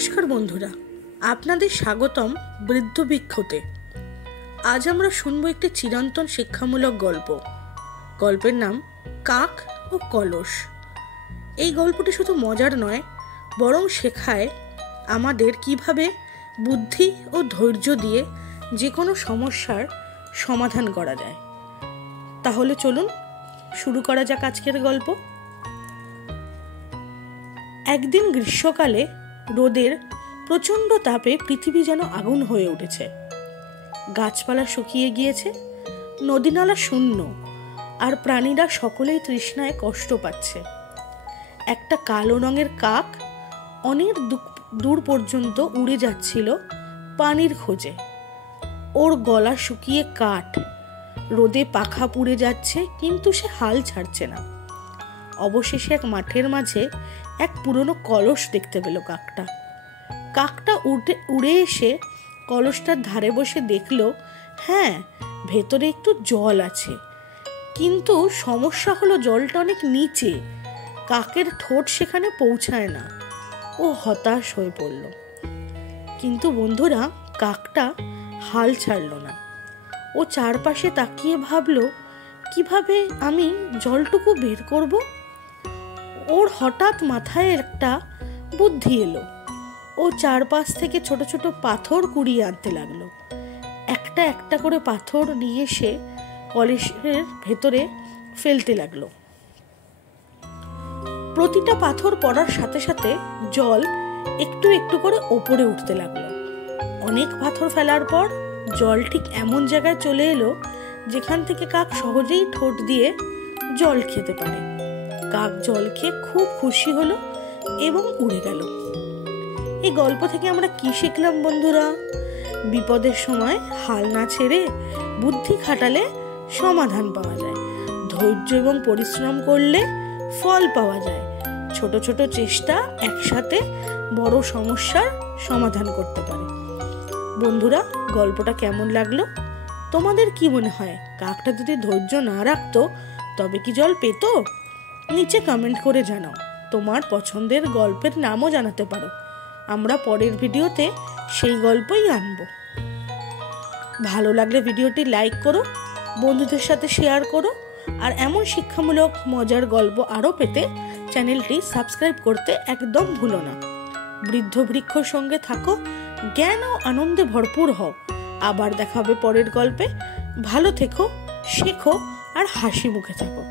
নমস্কার বন্ধুরা, আপনাদের স্বাগতম বৃদ্ধ বৃক্ষতে। আজ আমরা শুনবো একটি চিরন্তন শিক্ষামূলক গল্প। গল্পের নাম কাক ও কলস। এই গল্পটি শুধু মজার নয়, বরং শেখায় আমাদের কিভাবে বুদ্ধি ও ধৈর্য দিয়ে যে কোনো সমস্যার সমাধান করা যায়। তাহলে চলুন শুরু করা যাক আজকের গল্প। একদিন গ্রীষ্মকালে রোদের প্রচণ্ড তাপে পৃথিবী যেন আগুন হয়ে উঠেছে। গাছপালা শুকিয়ে গিয়েছে, নদীনালা শূন্য, আর প্রাণীরা সকলেই তৃষ্ণায় কষ্ট পাচ্ছে। একটা কালো রঙের কাক অনেক দূর পর্যন্ত উড়ে যাচ্ছিল পানির খোঁজে। ওর গলা শুকিয়ে কাঠ, রোদে পাখা পুড়ে যাচ্ছে, কিন্তু সে হাল ছাড়ছে না। অবশেষে এক মাঠের মাঝে এক পুরনো কলস দেখতে পেল কাকটা উড়ে এসে কলসটার ধারে বসে দেখলো, হ্যাঁ, ভেতরে একটু জল আছে, কিন্তু সমস্যা হলো জলটা অনেক নিচে, কাকের ঠোঁট সেখানে পৌঁছায় না। ও হতাশ হয়ে পড়ল। কিন্তু বন্ধুরা, কাকটা হাল ছাড়ল না। ও চারপাশে তাকিয়ে ভাবলো, কিভাবে আমি জলটুকু বের করব? ওর হঠাৎ মাথায় একটা বুদ্ধি এলো। ও চারপাশ থেকে ছোট ছোট পাথর কুড়িয়ে আনতে লাগলো। একটা একটা করে পাথর নিয়ে এসে কলসের ভেতরে ফেলতে লাগলো। প্রতিটা পাথর পড়ার সাথে সাথে জল একটু একটু করে ওপরে উঠতে লাগলো। অনেক পাথর ফেলার পর জল ঠিক এমন জায়গায় চলে এলো যেখান থেকে কাক সহজেই ঠোঁট দিয়ে জল খেতে পারে। কাক জল খেয়ে খুব খুশি হলো এবং উড়ে গেল। এই গল্প থেকে আমরা কি শিখলাম বন্ধুরা? বিপদের সময় হাল না ছেড়ে বুদ্ধি খাটালে সমাধান পাওয়া যায়। ধৈর্য এবং পরিশ্রম করলে ফল পাওয়া যায়। ছোট ছোট চেষ্টা একসাথে বড় সমস্যার সমাধান করতে পারে। বন্ধুরা, গল্পটা কেমন লাগলো? তোমাদের কি মনে হয়, কাকটা যদি ধৈর্য না রাখতো তবে কি জল পেত? নিচে কমেন্ট করে জানাও। তোমার পছন্দের গল্পের নামও জানাতে পারো। আমরা পরের ভিডিওতে সেই গল্পই আনবো। ভালো লাগলে ভিডিওটি লাইক করো, বন্ধুদের সাথে শেয়ার করো, আর এমন শিক্ষামূলক মজার গল্প আরও পেতে চ্যানেলটি সাবস্ক্রাইব করতে একদম ভুলো না। বৃদ্ধ বৃক্ষর সঙ্গে থাকো, জ্ঞান ও আনন্দে ভরপুর হও। আবার দেখা হবে পরের গল্পে। ভালো থেকো, শেখো আর হাসি মুখে থাকো।